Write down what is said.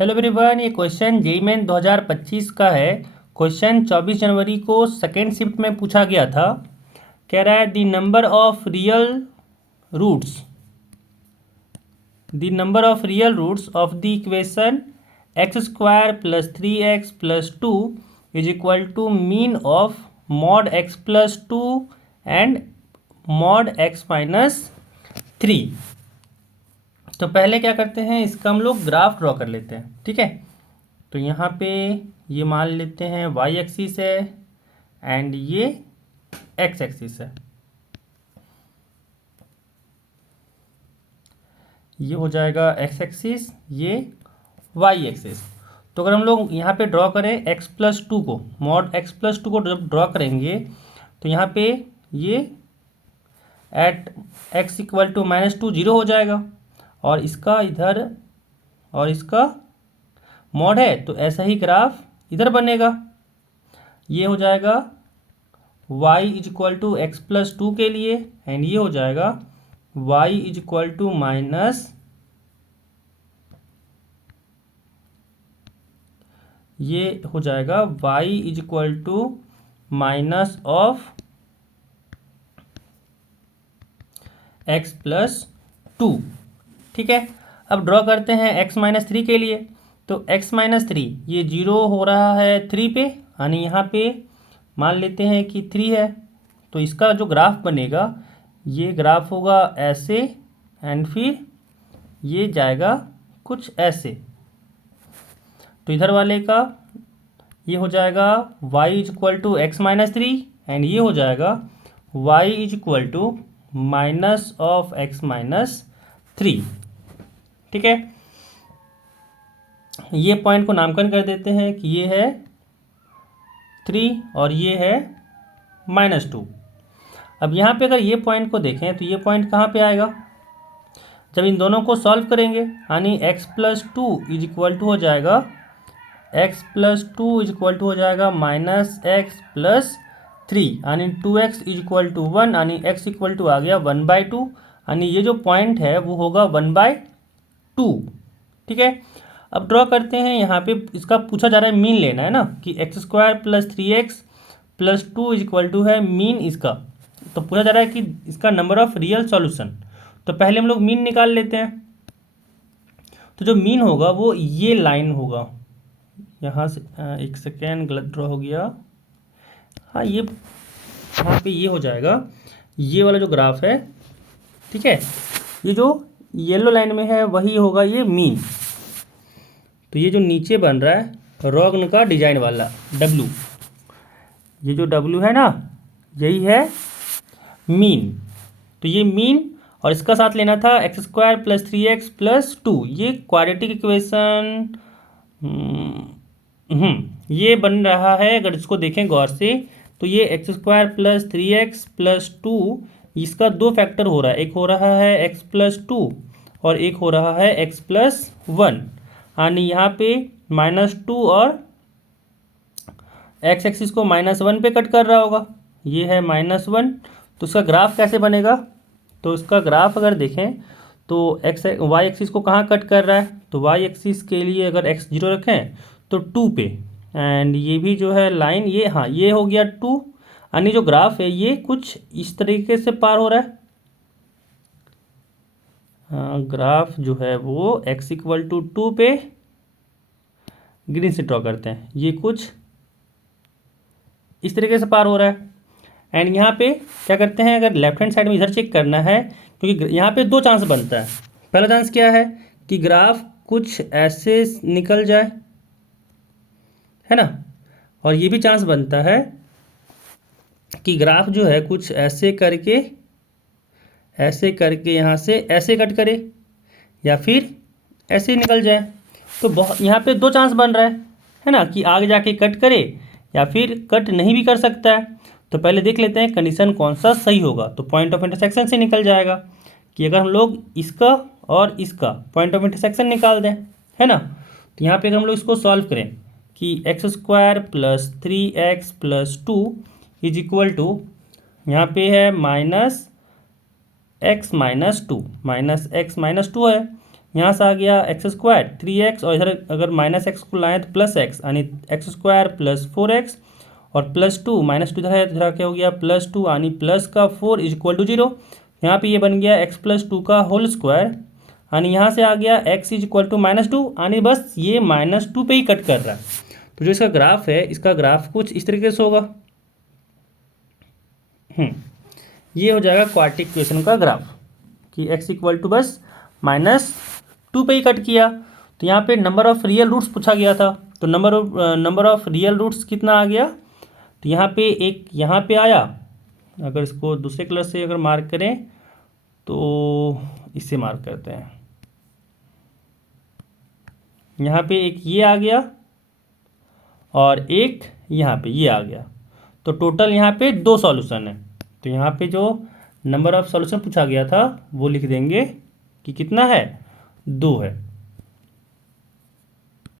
Hello everyone, ये question JEE main 2025 का है। क्वेश्चन 24 जनवरी को सेकेंड शिफ्ट में पूछा गया था। कह रहा है the number of real roots of the equation x square plus 3x plus 2 is equal to mean of mod x plus 2 and mod x minus 3। तो पहले क्या करते हैं, इसका हम लोग ग्राफ ड्रॉ कर लेते हैं। ठीक है, तो यहाँ पे ये मान लेते हैं वाई एक्सिस है एंड ये एक्स एक्सिस है। ये हो जाएगा एक्स एक्सिस, ये वाई एक्सिस। तो अगर हम लोग यहाँ पे ड्रॉ करें एक्स प्लस टू को, मॉड एक्स प्लस टू को जब ड्रॉ करेंगे तो यहाँ पे ये एट एक्स इक्वल टू -2 0 हो जाएगा और इसका इधर और इसका मॉड है, तो ऐसा ही ग्राफ इधर बनेगा। ये हो जाएगा y is equal to x plus 2 के लिए एंड ये हो जाएगा y is equal to minus ये हो जाएगा y is equal to minus of x plus 2। ठीक है, अब ड्रॉ करते हैं x माइनस 3 के लिए। तो x माइनस 3 ये 0 हो रहा है 3 पे, यानी यहाँ पे मान लेते हैं कि 3 है। तो इसका जो ग्राफ बनेगा, ये ग्राफ होगा ऐसे एंड फिर ये जाएगा कुछ ऐसे। तो इधर वाले का ये हो जाएगा y is equal to x minus 3 and ये हो जाएगा y is equal to minus of x minus 3। ठीक है, ये पॉइंट को नामकरण कर देते हैं कि ये है 3 और ये है -2। अब यहाँ पे अगर ये पॉइंट को देखें तो ये पॉइंट कहाँ पे आएगा, जब इन दोनों को सॉल्व करेंगे, यानी x plus 2 is equal to हो जाएगा माइनस एक्स प्लस 3, यानी 2x इज इक्वल टू 1, यानी x इक्वल टू आ गया 1/2, यानी ये जो पॉइंट है वो होगा 1/2। ठीक है, अब ड्रॉ करते हैं। यहाँ पे इसका पूछा जा रहा है मीन लेना है ना, कि x square plus 3x plus 2 is equal to है मीन इसका। तो पूछा जा रहा है कि इसका नंबर ऑफ रियल सॉल्यूशन। तो पहले हम लोग मीन निकाल लेते हैं। तो जो मीन होगा वो ये लाइन होगा, यहाँ से एक सेकेंड गलत ड्रॉ हो गया। हाँ, ये यहाँ पे ये हो जाएगा ये वाला जो ग्राफ है। ठीक है, ये जो येलो लाइन में है वही होगा ये मीन। तो ये जो नीचे बन रहा है रॉग्न का डिजाइन वाला W, ये जो W है ना, यही है मीन। तो ये मीन और इसका साथ लेना था x square plus 3x plus 2। ये क्वाड्रेटिक इक्वेशन ये बन रहा है। अगर इसको देखें गौर से तो ये x square plus 3x plus 2, इसका 2 फैक्टर हो रहा है। एक हो रहा है x प्लस 2 और एक हो रहा है x प्लस 1, यानी यहाँ पे -2 और x एक्सिस को -1 पे कट कर रहा होगा। ये है -1, तो इसका ग्राफ कैसे बनेगा। तो इसका ग्राफ अगर देखें तो y एक्सिस को कहाँ कट कर रहा है, तो y एक्सिस के लिए अगर x 0 रखें तो 2 पे, एंड ये भी जो है लाइन ये, हाँ ये हो गया 2, यानी जो ग्राफ है ये कुछ इस तरीके से पार हो रहा है। ग्राफ जो है वो x इक्वल टू 2 पे, ग्रीन से ड्रॉ करते हैं, ये कुछ इस तरीके से पार हो रहा है। एंड यहाँ पे क्या करते हैं, अगर लेफ्ट हैंड साइड में इधर चेक करना है, क्योंकि यहाँ पे 2 चांस बनता है। पहला चांस क्या है कि ग्राफ कुछ ऐसे निकल जाए, है ना, और ये भी चांस बनता है कि ग्राफ जो है कुछ ऐसे करके यहाँ से ऐसे कट करे या फिर ऐसे निकल जाए। तो बहुत यहाँ पे 2 चांस बन रहा है ना, कि आगे जाके कट करे या फिर कट नहीं भी कर सकता है। तो पहले देख लेते हैं कंडीशन कौन सा सही होगा। तो पॉइंट ऑफ इंटरसेक्शन से निकल जाएगा कि अगर हम लोग इसका और इसका पॉइंट ऑफ इंटरसेक्शन निकाल दें, है ना, तो यहाँ पे अगर हम लोग इसको सॉल्व करें कि x square plus 3x plus 2 is equal to, यहाँ पे है -x - 2 है, यहाँ से आ गया एक्स स्क्वायर 3x, और इधर अगर माइनस एक्स को लाएँ तो प्लस एक्स, यानी एक्स स्क्वायर प्लस 4x, और प्लस 2 माइनस 2 इधर है, इधर क्या हो गया प्लस 2, यानी प्लस का 4 इज इक्वल टू 0। यहाँ पे ये बन गया x प्लस 2 का होल स्क्वायर, यानी यहाँ से आ गया x इज इक्वल टू -2, यानी बस ये -2 पे ही कट कर रहा है। तो जो इसका ग्राफ है, इसका ग्राफ कुछ इस तरीके से होगा। ये हो जाएगा क्वाड्रेटिक इक्वेशन का ग्राफ कि x इक्वल टू बस -2 पे ही कट किया। तो यहाँ पे नंबर ऑफ रियल रूट्स पूछा गया था, तो नंबर ऑफ रियल रूट्स कितना आ गया, तो यहाँ पे एक यहाँ पे आया। अगर इसको दूसरे कलर से अगर मार्क करें तो इससे मार्क करते हैं, यहाँ पे एक ये आ गया और एक यहाँ पे ये आ गया। तो टोटल यहाँ पे 2 सॉल्यूशन है। तो यहाँ पे जो नंबर ऑफ सॉल्यूशन पूछा गया था वो लिख देंगे कि कितना है, 2 है।